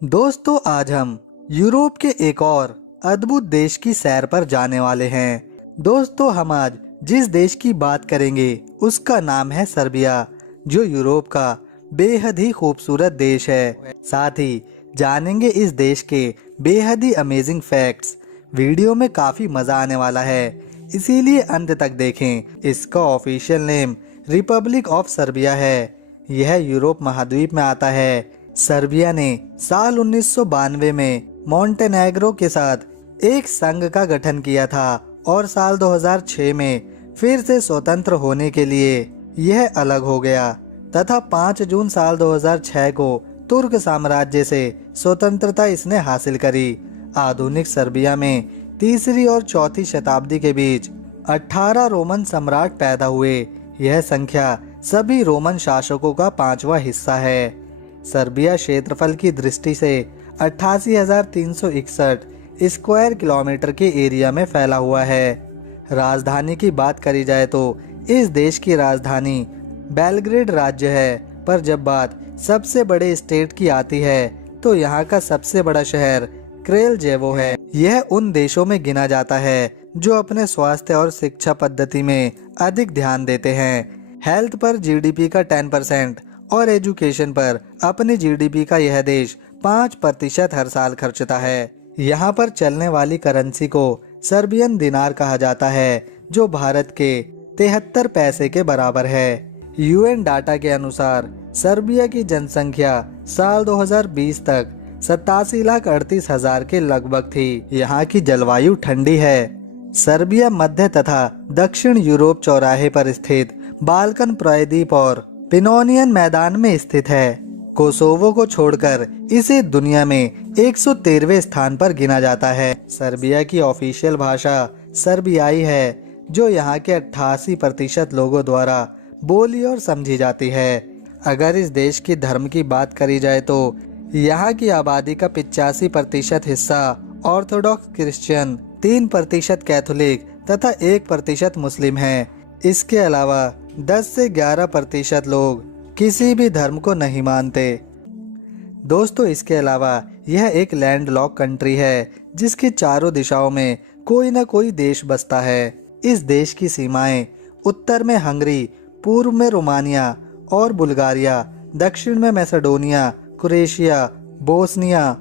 दोस्तों, आज हम यूरोप के एक और अद्भुत देश की सैर पर जाने वाले हैं। दोस्तों, हम आज जिस देश की बात करेंगे उसका नाम है सर्बिया, जो यूरोप का बेहद ही खूबसूरत देश है। साथ ही जानेंगे इस देश के बेहद ही अमेजिंग फैक्ट्स। वीडियो में काफी मजा आने वाला है, इसीलिए अंत तक देखें। इसका official name Republic of Serbia है। यह यूरोप महाद्वीप में आता है। सर्बिया ने साल 1992 में मोंटेनेग्रो के साथ एक संघ का गठन किया था और साल 2006 में फिर से स्वतंत्र होने के लिए यह अलग हो गया तथा 5 जून साल 2006 को तुर्क साम्राज्य से स्वतंत्रता इसने हासिल करी। आधुनिक सर्बिया में तीसरी और चौथी शताब्दी के बीच 18 रोमन सम्राट पैदा हुए। यह संख्या सभी रोमन शासकों का 5वां हिस्सा है। सर्बिया क्षेत्रफल की दृष्टि से 88,361 स्क्वायर किलोमीटर के एरिया में फैला हुआ है। राजधानी की बात करी जाए तो इस देश की राजधानी बेलग्रेड राज्य है, पर जब बात सबसे बड़े स्टेट की आती है तो यहाँ का सबसे बड़ा शहर क्रेलजेवो है। यह उन देशों में गिना जाता है जो अपने स्वास्थ्य और शिक्षा पद्धति में अधिक ध्यान देते हैं। हेल्थ पर जीडीपी का 10% और एजुकेशन पर अपनी जीडीपी का यह देश 5% हर साल खर्चता है। यहाँ पर चलने वाली करेंसी को सर्बियन दिनार कहा जाता है, जो भारत के 73 पैसे के बराबर है। यूएन डाटा के अनुसार सर्बिया की जनसंख्या साल 2020 तक 87,38,000 के लगभग थी। यहाँ की जलवायु ठंडी है। सर्बिया मध्य तथा दक्षिण यूरोप चौराहे पर स्थित बाल्कन प्रायद्वीप और पिनोनियन मैदान में स्थित है। कोसोवो को छोड़कर इसे दुनिया में 113वें स्थान पर गिना जाता है। सर्बिया की ऑफिशियल भाषा सर्बियाई है, जो यहाँ के 88% लोगों द्वारा बोली और समझी जाती है। अगर इस देश की धर्म की बात करी जाए तो यहाँ की आबादी का 85% हिस्सा ऑर्थोडॉक्स क्रिश्चियन, 3% कैथोलिक तथा 1% मुस्लिम है। इसके अलावा 10 से 11% लोग किसी भी धर्म को नहीं मानते। दोस्तों, इसके अलावा यह एक लैंडलॉक कंट्री है, जिसकी चारों दिशाओं में कोई न कोई देश बसता है। इस देश की सीमाएं उत्तर में हंगरी, पूर्व में रोमानिया और बुल्गारिया, दक्षिण में मैसेडोनिया, क्रोएशिया, बोस्निया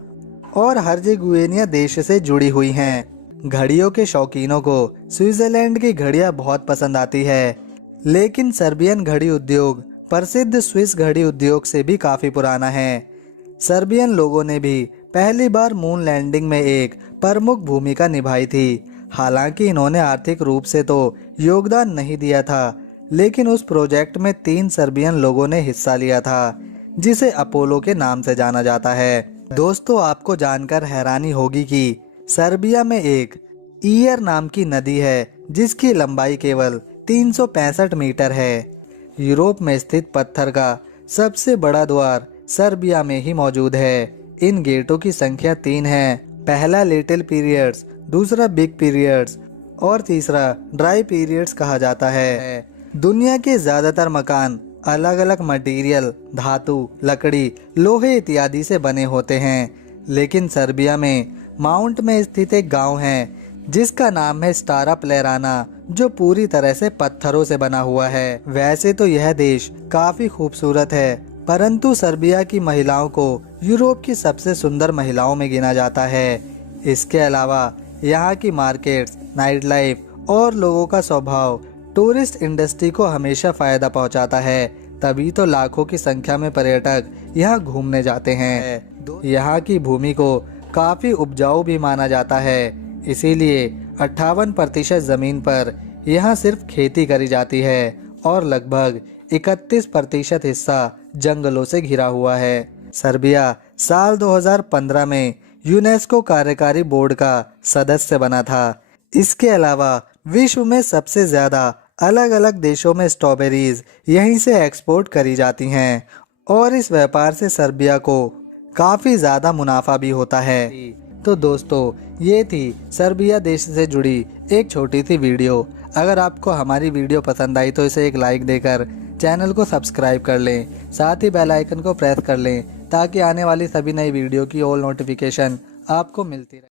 और हर्जेगोविना देश से जुड़ी हुई हैं। घड़ियों के शौकीनों को स्विट्जरलैंड की घड़ियां बहुत पसंद आती है, लेकिन सर्बियन घड़ी उद्योग प्रसिद्ध स्विस घड़ी उद्योग से भी काफी पुराना है। सर्बियन लोगों ने भी पहली बार मून लैंडिंग में एक प्रमुख भूमिका निभाई थी। हालांकि इन्होंने आर्थिक रूप से तो योगदान नहीं दिया था, लेकिन उस प्रोजेक्ट में 3 सर्बियन लोगों ने हिस्सा लिया था, जिसे अपोलो के नाम से जाना जाता है। दोस्तों, आपको जानकर हैरानी होगी कि सर्बिया में एक ईयर नाम की नदी है, जिसकी लंबाई केवल 365 मीटर है। यूरोप में स्थित पत्थर का सबसे बड़ा द्वार सर्बिया में ही मौजूद है। इन गेटों की संख्या 3 है। पहला लिटिल पीरियड्स, दूसरा बिग पीरियड्स और तीसरा ड्राई पीरियड्स कहा जाता है। दुनिया के ज्यादातर मकान अलग अलग मटेरियल, धातु, लकड़ी, लोहे इत्यादि से बने होते हैं, लेकिन सर्बिया में माउंट में स्थित एक गांव है जिसका नाम है स्टारा प्लेराना, जो पूरी तरह से पत्थरों से बना हुआ है। वैसे तो यह देश काफी खूबसूरत है, परंतु सर्बिया की महिलाओं को यूरोप की सबसे सुंदर महिलाओं में गिना जाता है। इसके अलावा यहाँ की मार्केट्स, नाइट लाइफ और लोगों का स्वभाव टूरिस्ट इंडस्ट्री को हमेशा फायदा पहुँचाता है। तभी तो लाखों की संख्या में पर्यटक यहाँ घूमने जाते हैं। यहाँ की भूमि को काफी उपजाऊ भी माना जाता है, इसीलिए 58% जमीन पर यहाँ सिर्फ खेती करी जाती है और लगभग 31% हिस्सा जंगलों से घिरा हुआ है। सर्बिया साल 2015 में यूनेस्को कार्यकारी बोर्ड का सदस्य बना था। इसके अलावा विश्व में सबसे ज्यादा अलग अलग देशों में स्ट्रॉबेरीज यहीं से एक्सपोर्ट करी जाती हैं और इस व्यापार से सर्बिया को काफी ज्यादा मुनाफा भी होता है। तो दोस्तों, ये थी सर्बिया देश से जुड़ी एक छोटी सी वीडियो। अगर आपको हमारी वीडियो पसंद आई तो इसे एक लाइक देकर चैनल को सब्सक्राइब कर लें, साथ ही बेल आइकन को प्रेस कर लें ताकि आने वाली सभी नई वीडियो की ऑल नोटिफिकेशन आपको मिलती रहे।